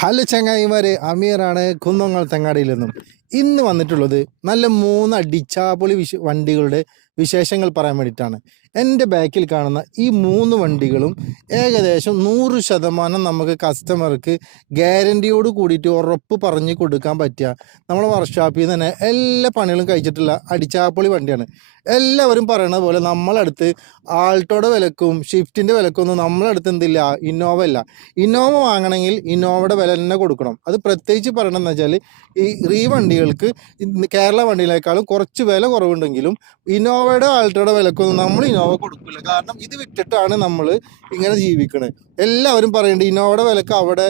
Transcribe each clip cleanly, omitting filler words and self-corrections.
Hello ചങ്ങായിമാരെ, അമീറാണ് കുന്നോങ്ങൾ തെങ്ങാടിയിൽ നിന്നും. ഇന്ന് വന്നിട്ടുള്ളത് നല്ല 3 അടിച്ചാപൊളി വണ്ടികളുടെ വിശേഷങ്ങൾ പറയാൻ വേണ്ടിയിട്ടാണ്. എൻ്റെ ബാക്കിൽ കാണുന്ന ഈ 3 വണ്ടികളും ഏകദേശം 100% നമുക്ക് കസ്റ്റമർക്ക് ഗ്യാരൻറ്റിയോട് കൂടിയിട്ട് ഉറപ്പ് പറഞ്ഞ് കൊടുക്കാൻ പറ്റുക നമ്മളെ വർക്ക്ഷോപ്പിൽ നിന്ന് തന്നെ എല്ലാ പണികളും കഴിച്ചിട്ടുള്ള അടിച്ചാപ്പൊളി വണ്ടിയാണ്. എല്ലാവരും പറയണ പോലെ നമ്മളടുത്ത് ആൾട്ടോയുടെ വിലക്കും ഷിഫ്റ്റിൻ്റെ വിലക്കൊന്നും നമ്മളടുത്ത് എന്തില്ല, ഇന്നോവ ഇല്ല. ഇന്നോവ വാങ്ങണമെങ്കിൽ ഇന്നോവയുടെ വില തന്നെ കൊടുക്കണം. അത് പ്രത്യേകിച്ച് പറയണമെന്ന് വെച്ചാൽ ഈ വണ്ടികൾക്ക് കേരള വണ്ടികളെക്കാളും കുറച്ച് വില കുറവുണ്ടെങ്കിലും ഇന്നോവയുടെ ആൾട്ടോയുടെ വിലക്കൊന്നും നമ്മൾ ഇന്നോവ കൊടുക്കില്ല. കാരണം ഇത് വിറ്റിട്ടാണ് നമ്മൾ ഇങ്ങനെ ജീവിക്കണത്. എല്ലാവരും പറയുന്നുണ്ട് ഇന്നോവയുടെ വിലക്ക് അവിടെ,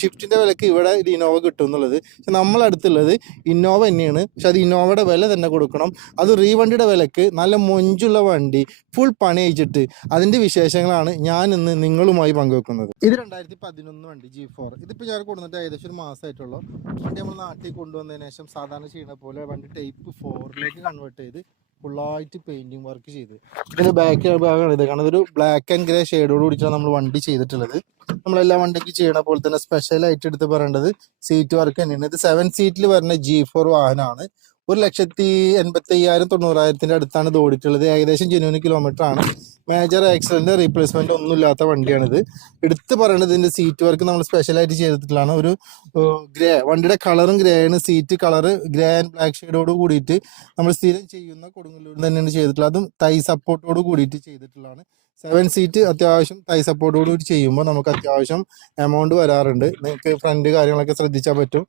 ഷിഫ്റ്റിൻ്റെ വിലക്ക് ഇവിടെ ഇന്നോവ കിട്ടും എന്നുള്ളത്. പക്ഷെ നമ്മളടുത്തുള്ളത് ഇന്നോവ തന്നെയാണ്. പക്ഷെ അത് ഇന്നോവയുടെ വില തന്നെ കൊടുക്കണം. അത് വണ്ടിയുടെ വിലക്ക് നല്ല മൊഞ്ചുള്ള വണ്ടി ഫുൾ പണി അയച്ചിട്ട് അതിൻ്റെ വിശേഷങ്ങളാണ് ഞാൻ ഇന്ന് നിങ്ങളുമായി പങ്കുവെക്കുന്നത്. ഇത് 2011 വണ്ടി G4. ഇതിപ്പോൾ ഞാൻ കൊടുത്തിട്ട് ഏകദേശം ഒരു മാസമായിട്ടുള്ളൂ. വണ്ടി നമ്മൾ നാട്ടിൽ കൊണ്ടുവന്നതിന് ശേഷം സാധാരണ ചെയ്യുന്ന പോലെ വണ്ടി ടൈപ്പ് 4ലേക്ക് കൺവേർട്ട് ചെയ്ത് ഫുള്ളായിട്ട് പെയിൻറ്റിങ് വർക്ക് ചെയ്ത് ഇതിൻ്റെ ബാക്ക് ഭാഗമാണ് ഇത്. കാരണം ഇതൊരു ബ്ലാക്ക് ആൻഡ് ഗ്രേ ഷെയ്ഡോട് കൂടിയിട്ടാണ് നമ്മൾ വണ്ടി ചെയ്തിട്ടുള്ളത്. നമ്മളെല്ലാ വണ്ടിക്ക് ചെയ്യണ പോലെ തന്നെ സ്പെഷ്യലായിട്ട് എടുത്ത് പറയേണ്ടത് സീറ്റ് വർക്ക് തന്നെയാണ്. ഇത് 7 സീറ്റിൽ വരുന്ന G4 വാഹനമാണ്. 1,85,000-90,000 അടുത്താണ് ഇത് ഓടിയിട്ടുള്ളത്. ഏകദേശം 90 കിലോമീറ്റർ ആണ്. മേജർ ആക്സിഡന്റ് റീപ്ലേസ്മെന്റ് ഒന്നും ഇല്ലാത്ത വണ്ടിയാണിത്. എടുത്ത് പറയുന്നത് ഇതിന്റെ സീറ്റ് വർക്ക് നമ്മൾ സ്പെഷ്യലായിട്ട് ചെയ്തിട്ടുള്ളതാണ്. ഒരു ഗ്രേ, വണ്ടിയുടെ കളറും ഗ്രേ ആണ്. Seat colour grey and black ഷെയ്ഡോട് കൂടിയിട്ട് നമ്മൾ സ്ഥിരം ചെയ്യുന്ന കൊടുങ്ങല്ലൂർ തന്നെയാണ് ചെയ്തിട്ടുള്ളത്. അതും തൈ സപ്പോർട്ടോട് കൂടിയിട്ട് ചെയ്തിട്ടുള്ളതാണ്. 7 സീറ്റ് അത്യാവശ്യം തൈ സപ്പോർട്ടോട് കൂടി ചെയ്യുമ്പോൾ നമുക്ക് അത്യാവശ്യം എമൗണ്ട് വരാറുണ്ട്. നിങ്ങൾക്ക് ഫ്രണ്ട് കാര്യങ്ങളൊക്കെ ശ്രദ്ധിച്ചാൽ പറ്റും.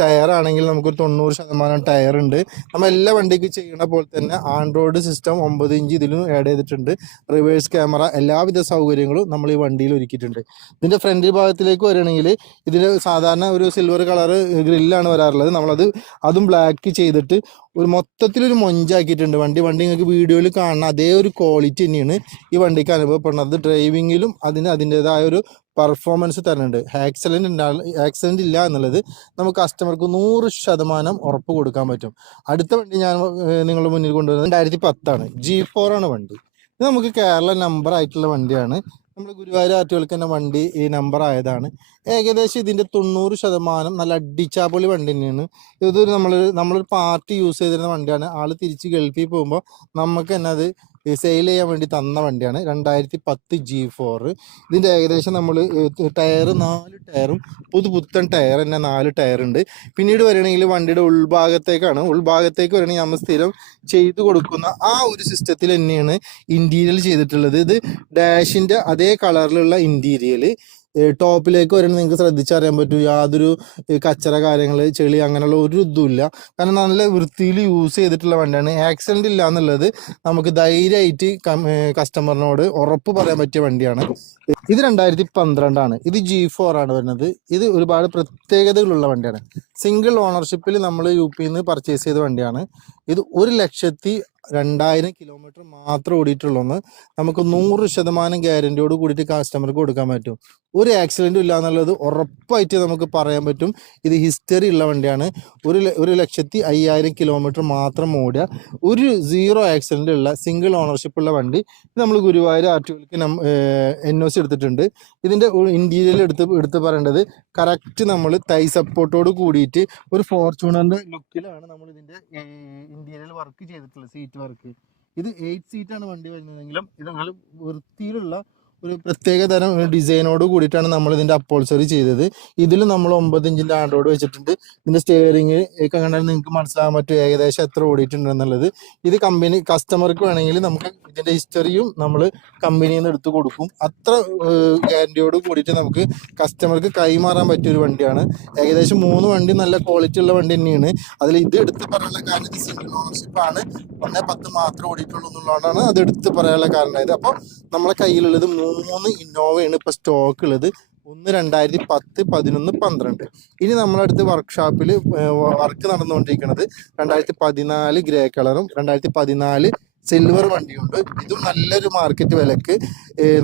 ടയർ ആണെങ്കിൽ നമുക്കൊരു 90% ടയർ ഉണ്ട്. നമ്മൾ എല്ലാ വണ്ടിക്ക് ചെയ്യുന്ന പോലെ തന്നെ ആൻഡ്രോയിഡ് സിസ്റ്റം 9 ഇഞ്ച് ഇതിലും ആഡ് ചെയ്തിട്ടുണ്ട്. റിവേഴ്സ് ക്യാമറ, എല്ലാവിധ സൗകര്യങ്ങളും നമ്മൾ ഈ വണ്ടിയിൽ ഒരുക്കിയിട്ടുണ്ട്. ഇതിൻ്റെ ഫ്രണ്ട് ഭാഗത്തിലേക്ക് വരികയാണെങ്കിൽ ഇതിൽ സാധാരണ ഒരു സിൽവർ കളർ ഗ്രില്ലാണ് വരാറുള്ളത്. അതും ബ്ലാക്ക് ചെയ്തിട്ട് ഒരു മൊത്തത്തിലൊരു മൊഞ്ചാക്കിയിട്ടുണ്ട്. വണ്ടി നിങ്ങൾക്ക് വീഡിയോയിൽ കാണുന്ന അതേ ഒരു ക്വാളിറ്റി തന്നെയാണ് ഈ വണ്ടിക്ക് അനുഭവപ്പെടുന്നത്. ഡ്രൈവിങ്ങിലും അതിൻ്റെതായ ഒരു പെർഫോമൻസ് തരുന്നുണ്ട്. ആക്സിഡന്റ് ഇല്ല എന്നുള്ളത് നമുക്ക് കസ്റ്റമർക്ക് 100% ഉറപ്പ് കൊടുക്കാൻ പറ്റും. അടുത്ത വണ്ടി ഞാൻ നിങ്ങളുടെ മുന്നിൽ കൊണ്ടുവരുന്നത് 2010 G4 ആണ് വണ്ടി. ഇത് നമുക്ക് കേരള നമ്പർ ആയിട്ടുള്ള വണ്ടിയാണ്. നമ്മൾ ഗുരുവായൂർ ആർട്ടികൾക്ക് തന്നെ വണ്ടി ഈ നമ്പർ ആയതാണ്. ഏകദേശം ഇതിൻ്റെ 90% നല്ല അടിച്ചാപ്പൊളി വണ്ടി തന്നെയാണ്. ഇതൊരു നമ്മളൊരു പാർട്ടി യൂസ് ചെയ്തിരുന്ന വണ്ടിയാണ്. ആൾ തിരിച്ച് ഗൾഫിൽ പോകുമ്പോൾ നമുക്ക് തന്നെ അത് സെയിൽ ചെയ്യാൻ വേണ്ടി തന്ന വണ്ടിയാണ്. 2010 G4. ഇതിൻ്റെ ഏകദേശം നമ്മൾ ടയർ 4 ടയറും പുത്തൻ ടയർ തന്നെ 4 ടയറുണ്ട്. പിന്നീട് വരികയാണെങ്കിൽ വണ്ടിയുടെ ഉൾഭാഗത്തേക്ക് വരികയാണെങ്കിൽ നമ്മൾ സ്ഥിരം ചെയ്തു കൊടുക്കുന്ന ആ ഒരു സിസ്റ്റത്തിൽ തന്നെയാണ് ഇൻറ്റീരിയൽ ചെയ്തിട്ടുള്ളത്. ഇത് ഡാഷിൻ്റെ അതേ കളറിലുള്ള ഇൻറ്റീരിയൽ. ടോപ്പിലേക്ക് വരണം, നിങ്ങൾക്ക് ശ്രദ്ധിച്ചറിയാൻ പറ്റും. യാതൊരു കച്ചറ കാര്യങ്ങൾ, ചെളി അങ്ങനെയുള്ള ഒരു ഇതുമില്ല. കാരണം നല്ല വൃത്തിയിൽ യൂസ് ചെയ്തിട്ടുള്ള വണ്ടിയാണ്. ആക്സിഡന്റ് ഇല്ല എന്നുള്ളത് നമുക്ക് ധൈര്യമായിട്ട് കസ്റ്റമറിനോട് ഉറപ്പ് പറയാൻ പറ്റിയ വണ്ടിയാണ്. ഇത് 2012 ഇത് G4 ആണ് വരുന്നത്. ഇത് ഒരുപാട് പ്രത്യേകതകളുള്ള വണ്ടിയാണ്. സിംഗിൾ ഓണർഷിപ്പിൽ നമ്മൾ UP-യിൽ നിന്ന് പർച്ചേസ് ചെയ്ത വണ്ടിയാണ്. ഇത് 1,02,000 കിലോമീറ്റർ മാത്രം ഓടിയിട്ടുള്ളൂ. നമുക്ക് 100% ഗ്യാരൻറ്റിയോട് കൂടിയിട്ട് കസ്റ്റമർക്ക് കൊടുക്കാൻ പറ്റും. ഒരു ആക്സിഡൻറ്റും ഇല്ല എന്നുള്ളത് ഉറപ്പായിട്ട് നമുക്ക് പറയാൻ പറ്റും. ഇത് ഹിസ്റ്ററി ഉള്ള വണ്ടിയാണ്. 1,05,000 കിലോമീറ്റർ മാത്രം ഓടിയ ഒരു 0 ആക്സിഡൻ്റ് ഉള്ള സിംഗിൾ ഓണർഷിപ്പ് ഉള്ള വണ്ടി. ഇത് നമ്മൾ ഗുരുവായൂർ ആർട്ടികൾക്ക് NOC എടുത്തിട്ടുണ്ട്. ഇതിൻ്റെ ഇൻറ്റീരിയൽ എടുത്ത് പറയേണ്ടത് കറക്റ്റ് നമ്മൾ തൈ സപ്പോർട്ടോട് കൂടിയിട്ട് ഒരു ഫോർച്യൂണറിൻ്റെ ലുക്കിലാണ് നമ്മൾ ഇതിൻ്റെ ഇൻറ്റീരിയൽ വർക്ക് ചെയ്തിട്ടുള്ളത്. സീറ്റ് വർക്ക് ഇത് 8 സീറ്റാണ് വണ്ടി വരുന്നതെങ്കിലും ഇത് നല്ല വൃത്തിയിലുള്ള ഒരു പ്രത്യേക തരം ഡിസൈനോട് കൂടിയിട്ടാണ് നമ്മൾ ഇതിൻ്റെ അപ്പോൾസറി ചെയ്തത്. ഇതിൽ നമ്മൾ 9 ഇഞ്ചിൻ്റെ ആൻഡ്രോയിഡ് വെച്ചിട്ടുണ്ട്. ഇതിൻ്റെ സ്റ്റിയറിംഗ് ഒക്കെ കണ്ടാൽ നിങ്ങൾക്ക് മനസ്സിലാകാൻ പറ്റും ഏകദേശം എത്ര ഓടിയിട്ടുണ്ട് എന്നുള്ളത്. ഇത് കസ്റ്റമർക്ക് വേണമെങ്കിൽ നമുക്ക് ഇതിൻ്റെ ഹിസ്റ്ററിയും നമ്മൾ കമ്പനിയിൽ നിന്ന് എടുത്ത് കൊടുക്കും. അത്ര ഗ്യാരൻറ്റിയോട് കൂടിയിട്ട് നമുക്ക് കസ്റ്റമർക്ക് കൈമാറാൻ പറ്റിയൊരു വണ്ടിയാണ്. ഏകദേശം 3 വണ്ടി നല്ല ക്വാളിറ്റി ഉള്ള വണ്ടി തന്നെയാണ്. അതിൽ ഇത് എടുത്ത് പറയാനുള്ള കാരണം ഇത് സിംഗിൾ ഓണർഷിപ്പാണ്. 1.10 മാത്രം ഓടിയിട്ടുള്ളൂ എന്നുള്ളതാണ് അത് എടുത്ത് പറയാനുള്ള കാരണമായത്. അപ്പോൾ നമ്മളെ കയ്യിലുള്ളത് 3 ഇന്നോവയാണ് ഇപ്പോൾ സ്റ്റോക്ക് ഉള്ളത്. 2010, 11, 12. ഇനി നമ്മളടുത്ത് വർക്ക്ഷോപ്പിൽ വർക്ക് നടന്നുകൊണ്ടിരിക്കുന്നത് 2014 ഗ്രേ കളറും 2014 സിൽവർ വണ്ടിയുണ്ട്. ഇതും നല്ലൊരു മാർക്കറ്റ് വിലക്ക്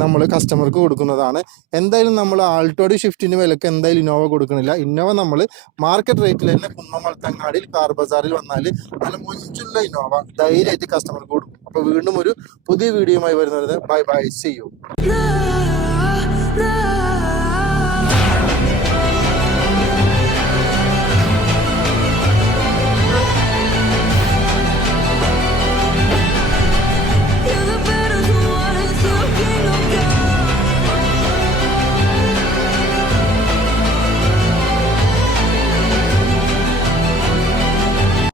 നമ്മൾ കസ്റ്റമർക്ക് കൊടുക്കുന്നതാണ്. എന്തായാലും നമ്മൾ ആൾട്ടോയുടെ ഷിഫ്റ്റിൻ്റെ വിലക്ക് എന്തായാലും ഇന്നോവ കൊടുക്കണില്ല. ഇന്നോവ നമ്മൾ മാർക്കറ്റ് റേറ്റിൽ തന്നെ കുന്നമൽത്തങ്ങാടിയിൽ കാർ ബസാറിൽ വന്നാൽ നല്ല മുഞ്ചുള്ള ഇന്നോവ ധൈര്യമായിട്ട് കസ്റ്റമർക്ക് കൊടുക്കും. അപ്പോൾ വീണ്ടും ഒരു പുതിയ വീഡിയോയുമായി വരുന്നത്. Bye bye, see U.